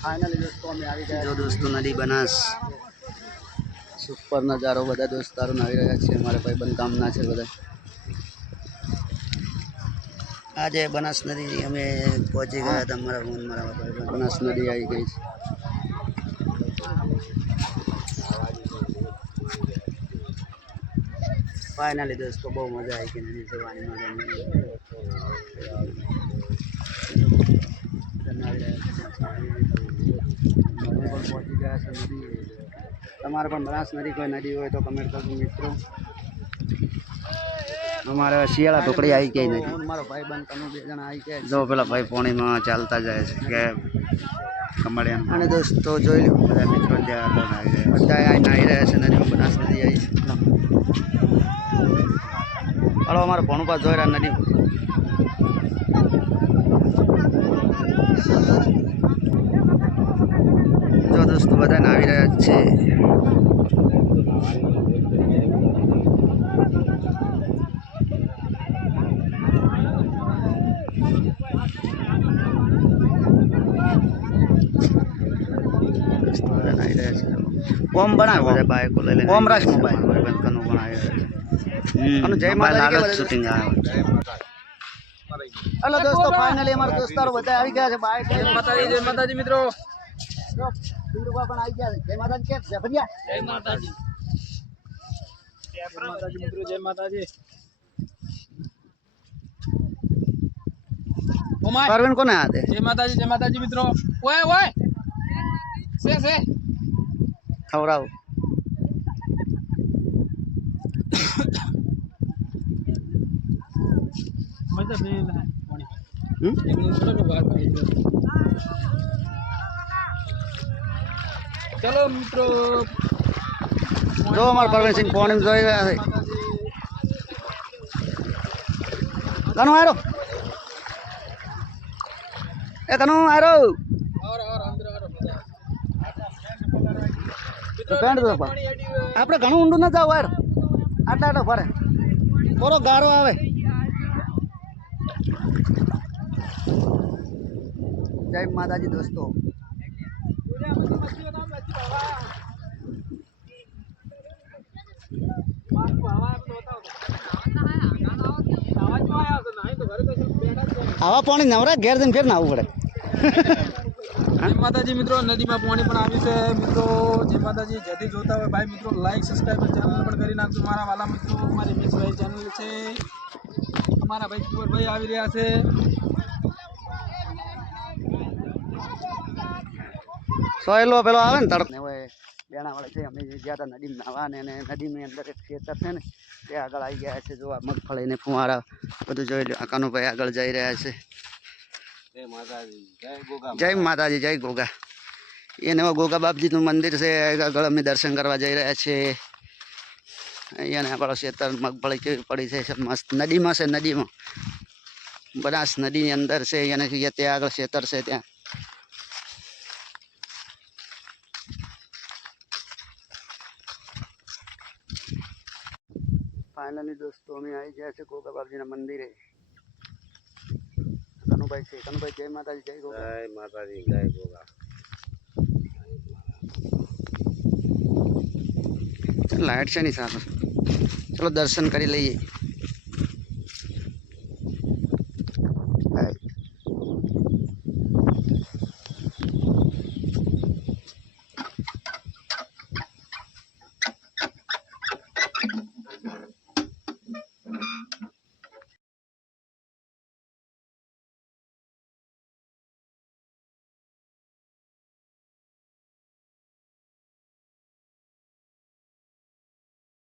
finally दोस्तों અમે આવી ગયા જો દોસ્તો નદી બનાસ સુપર નજારો બધા દોસ્તારો આવી રહ્યા છે અમારા ભાઈબંધ કામના છે બધા આજે બનાસ નદી અમે પહોંચી ગયા હતા મારા ભાઈબંધ બનાસ નદી આવી ગઈ છે फाइनली दोस्तों बहुत मजा आई कि नदी जवानी में पहुंची गया है नदी તમારે પણ બનાસ નદી કોઈ નદી હોય તો કમેન્ટ કરજો મિત્રો અમારે શિયાળા ટુકડી આવી ગઈ નથી મારો ભાઈ બંધ કનો બે જણા આવી ગયા જો પેલા ભાઈ પાણીમાં ચાલતા જાય છે કે કમળિયા અને દોસ્તો જોઈ લો બધા મિત્રો ત્યાં બધા આવી નાહી રહ્યા છે નદીમાં બનાસ નદી આવી છે હાલો અમારે ભણું પાસ જોઈ રહ્યા નદી જો દોસ્તો બધા નાહી રહ્યા છે ઓમ બનાવ્યો છે બાઈક લઈ લઈને ઓમ રાજ મોબાઈલ બંધ કનો બનાવ્યો અને જય માતાજી કે શૂટિંગ આવ્યો હેલો દોસ્તો ફાઇનલી અમારા દોસ્તારો બધા આવી ગયા છે બાઈક જય માતાજી મિત્રો જો બિંદુબા પણ આવી ગયા છે જય માતાજી કે જફરિયા જય માતાજી મિત્રો જય માતાજી ઓમાય પરવીન કોને આતે જય માતાજી મિત્રો ઓય ઓય સે ખવડાવ चलो मित्रों जो हमारे परवीन सिंह पानी में जोई गया है कनो आरो ए कनो आरो और अंदर બેન્ડ દો આપણે ઘણું ઊંડું ન જાવ યાર આટલા આટલો ફરે થોડો ગારો આવે જય માતાજી દોસ્તો આવા પાણી નવરા ઘેર જઈને ફેર નાવું પડે जय माताजी मित्रों नदी में पानी पण आवी छे मित्रों जय माताजी जल्दी जोता हो भाई मित्रों लाइक सब्सक्राइब चैनल पर करी नाखजो मारा वाला मित्रों हमारे मिस भाई चैनल छे हमारा भाई कुंवर भाई आवी रह्या छे सोयलो पेलो आवे ने तड़प ने ओए बेणा वाले छे અમે ગયા હતા નદી નાવા ને નદી ની અંદર એક ખેતર છે ને તે આગળ આવી ગયા છે જો આ મગફળી ને ફુવારા બધું જોઈ લો આકાનો ભાઈ આગળ જઈ રહ્યા છે जय माताजी जय गोगा ये नवा गोगा बापजी मंदिर से આગળ અમે દર્શન કરવા જઈ રહ્યા છે અહીંયા ને આપણો ખેતર મગફળી કેવી પડી છે મસ્ત નદીમાં છે નદીમાં બનાસ નદીની અંદર છે અહીંયા ત્યાં આગળ ખેતર છે ત્યાં फाइनली दोस्तों અમે આવી ગયા છે ગોગા બાપજીના મંદિરે कनुभाई से कनुभाई जय माताजी जय गोगा जय गोगा लाइट से नहीं साथ चलो दर्शन करी लीजिए